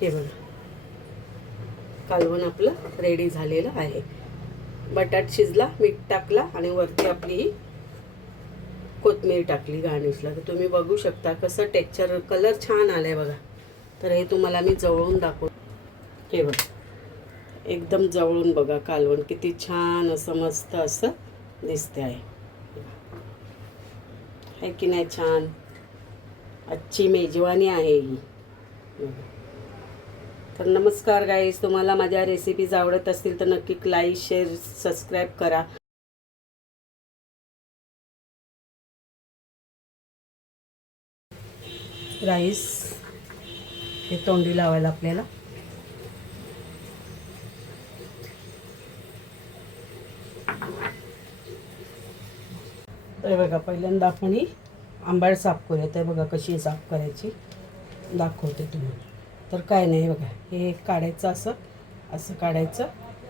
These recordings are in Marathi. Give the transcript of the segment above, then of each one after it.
हे बघा, कालवण आपलं रेडी झालेलं आहे. बटाट शिजला, मीठ टाकला आणि वरती आपली कोथिंबीर टाकली गार्निशला. तर तुम्ही बघू शकता कसं टेक्स्चर, कलर छान आलाय बघा. तर हे तुम्हाला मी जवळून दाखवतो. हे बघा, एकदम जवळून बघा कालवण किती छान असं मस्त असं दिसते आहे की नाही. छान आजची मेजवानी आहे ही. तर नमस्कार गाईज, तुम्हाला माझ्या रेसिपीज आवडत असतील तर नक्की लाईक, शेअर, सबस्क्राईब करा. राईस हे तोंडी लावायला आपल्याला. तर बघा, पहिल्यांदा आपण ही आंबाड साफ करूया. तर बघा कशी साफ करायची दाखवते तुम्हाला. तर काय नाही बघा, हे काढायचं, असं असं काढायचं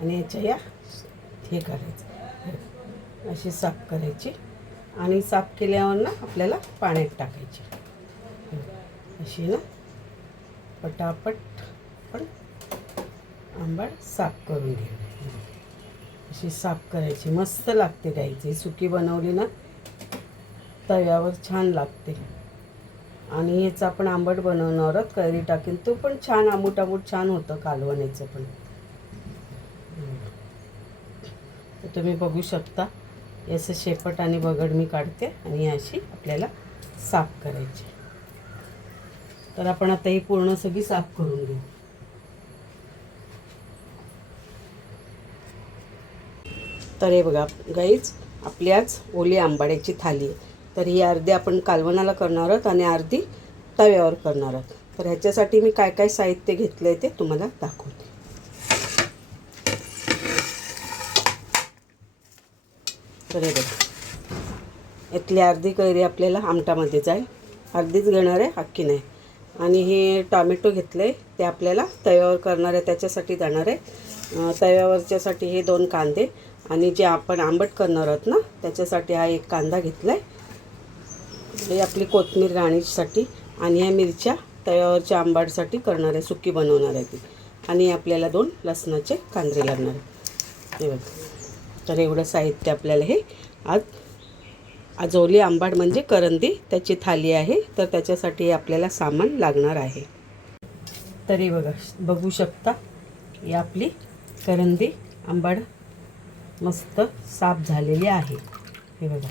आणि याच्या या हे करायचं, अशी साफ करायची. आणि साफ केल्यावर ना आपल्याला पाण्यात टाकायची अशी ना. पटापट पण आंबाड साफ करून घ्या. अशी साफ करायची, मस्त लागते गाईची. सुकी बनवली ना तव्यावर छान लागते. आणि ह्याचं आपण आंबट बनवणार आहोत कैरी टाकून, तो पण छान आंबूट आंबूट छान होतं कालवण्याचं पण. तर तुम्ही बघू शकता, याचं शेपट आणि बगड मी काढते आणि अशी आपल्याला साफ करायची. तर आपण आता ही पूर्ण सगळी साफ करून घेऊ. तर हे बघा गाईज, आपली आज ओली आंबाड्याची थाली आहे. तर ही अर्धी आपण कालवणाला करणार आहोत आणि अर्धी तव्यावर करणार आहोत. तर ह्याच्यासाठी मी काय काय साहित्य घेतलं आहे ते तुम्हाला दाखवते. तर हे बघा, यातली अर्धी कैरी आपल्याला आमटामध्ये जाईल, अर्धीच घेणार आहे, अख्खी नाही. आणि हे टॉमॅटो घेतलं आहे, ते आपल्याला तव्यावर करणार आहे त्याच्यासाठी जाणार आहे. तव्यावरच्यासाठी हे 2 कांदे आणि जे आपण आंबट करणार आहोत ना त्याच्यासाठी हा 1 कांदा घेतला आहे. हे आपली कोथिंबीर गार्निशसाठी. आणि ह्या मिरच्या तव्यावरच्या आंबाडसाठी करणार आहे, सुकी बनवणार आहे ती. आणि आपल्याला 2 लसणाचे कांदे लागणार आहे. हे बघा, तर एवढं साहित्य आपल्याला हे आज ओली आंबाड म्हणजे करंदी त्याची थाली आहे. तर त्याच्यासाठी आपल्याला सामान लागणार आहे. तरी बघा, बघू शकता ही आपली करंदी आंबाड मस्त साफ झालेली आहे. हे बघा,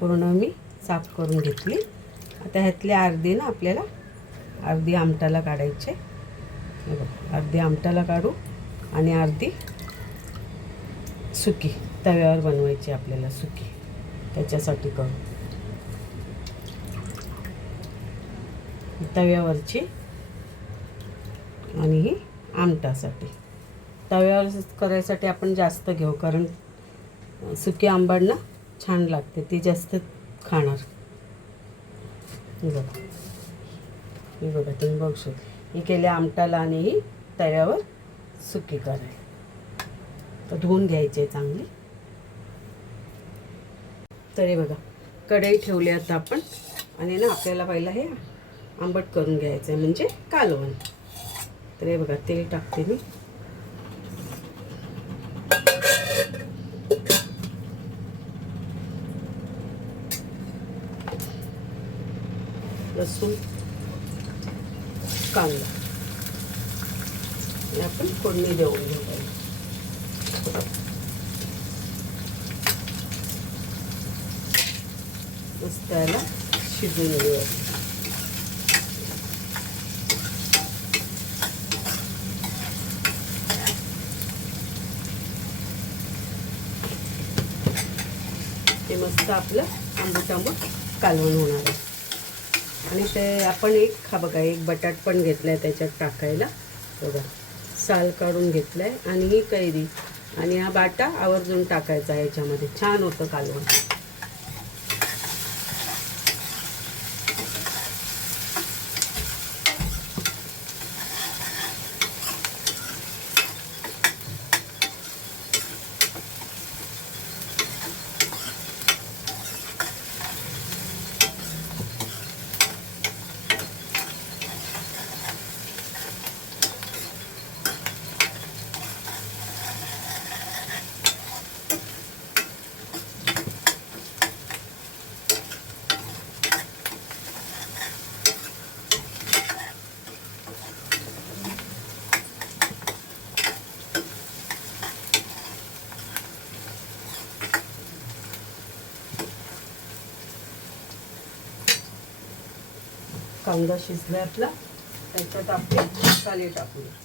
पूर्ण मी साफ करून घेतली. आता ह्यातली अर्धी ना आपल्याला अर्धी आमटाला काढायचे. हे बघा, अर्धी आमटाला काढू आणि अर्धी सुकी तव्यावर बनवायची आपल्याला, सुकी त्याच्यासाठी करू. तव्यावरची आणि ही आमटासाठी. तव्यावर करायसाठी आपण जास्त घेऊ, कारण सुकी आंबाड ना छान लागते, ती जास्त खाणार. हे बघा, हे बघा तुम्ही बघू शकता, ही केली आमटाला आणि ही तव्यावर सुकी करायला. तर धुवून घ्यायची आहे चांगली. तर हे बघा, कढई ठेवली आता आपण. आणि ना आपल्याला पहिला हे आंबट करून घ्यायचं आहे, म्हणजे कालवण. तर हे बघा, तेल टाकते मी. लसूण, कांदा हे आपण फोडणी देऊन घेऊ. मस्त त्याला शिजून घेऊ. ते मस्त आपलं आंबट आंबट कालवण होणार आहे. आणि ते आपण एक बटाट पण घेतलाय त्याच्यात टाकायला. बघा, साल काढून घेतलाय. आणि ही कैरी आणि हा बाटा आवर्जून टाकायचा आहे याच्यामध्ये, छान होतं कालवण. कांदा शिजला आपला, त्याच्यात आपले मसाले टाकूया.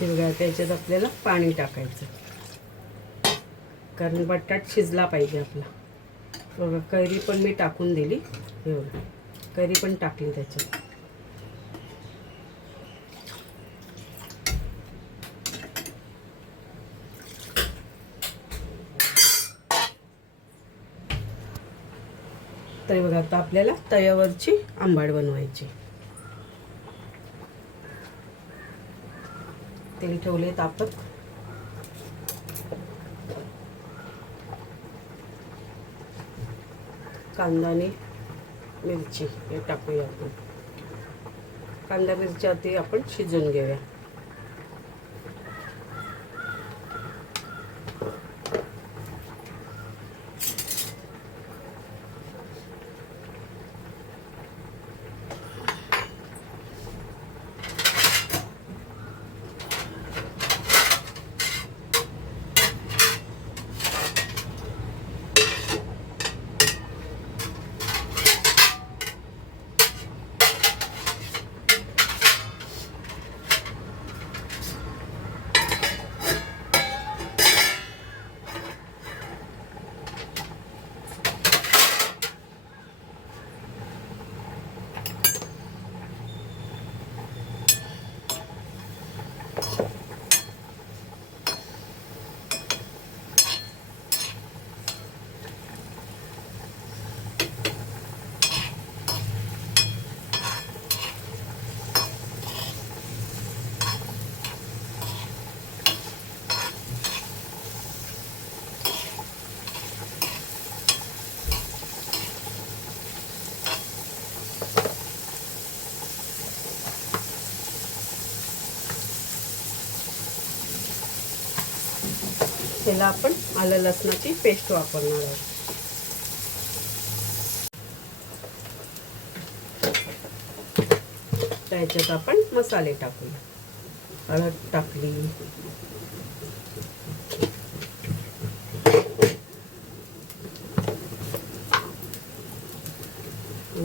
ते बघा, त्याच्यात आपल्याला पाणी टाकायचं, कारण बटाट शिजला पाहिजे आपला. बघा, कैरी पण मी टाकून दिली. हे बघा, कैरी पण टाकली त्याच्यात. तर बघा, आता आपल्याला तव्यावरची आंबाड बनवायची. तेल ठेवले तापत. कांदा आणि मिरची हे टाकूया आपण. कांदा मिरची आधी आपण शिजवून घेऊया. त्याला आपण आलं लसणाची पेस्ट वापरणार आहोत. त्याच्यात आपण मसाले टाकूया. हळद टाकली,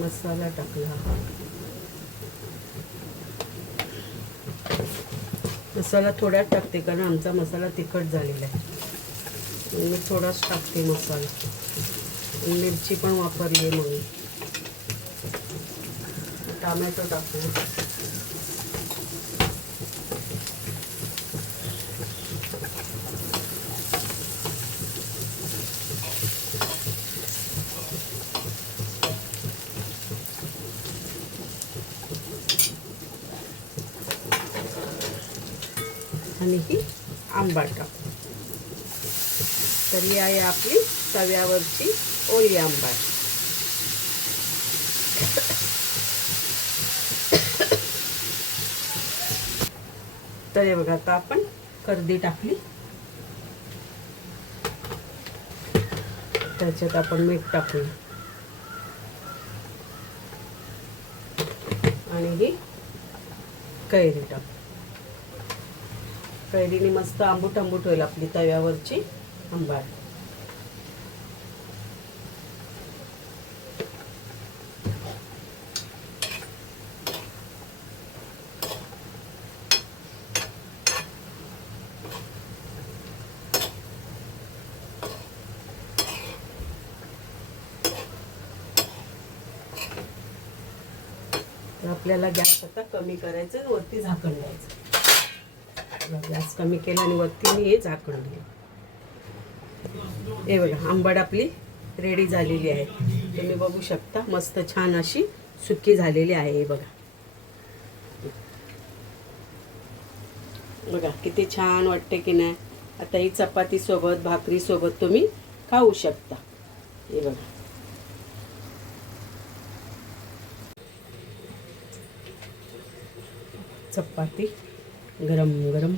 मसाला टाकला. मसाला थोड्यात टाकते, कारण आमचा मसाला तिखट झालेला आहे. मी थोडाच टाकते मसाला. मिरची पण वापरली म्हणून. टोमॅटो टाकू. आणि ही आंबट टाकू. तर ही आहे आपली तव्यावरची ओली आंबट. तर हे बघा, आता आपण कर्दी टाकली. त्याच्यात आपण मीठ टाकूया आणि ही कैरी टाकू. कैरीने मस्त आंबूट आंबूट होईल आपली तव्यावरची आंबाड. आपल्याला गॅस आता कमी करायचं, वरती झाकण द्यायचं. गॅस कमी केला आणि वरती मी हे झाकण दिलं. हे बघा आंबट आपली रेडी झालेली आहे. तुम्ही बघू शकता मस्त छान अशी सुकी झालेली आहे. हे बघा बघा किती छान वाटते की नाही. आता ही चपातीसोबत भाकरीसोबत तुम्ही खाऊ शकता. हे बघा चपाती गरम गरम.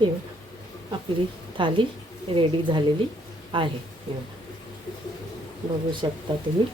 हे बघा आपली थाली रेडी झालेली आहे. हे बघा बघू शकता तुम्ही.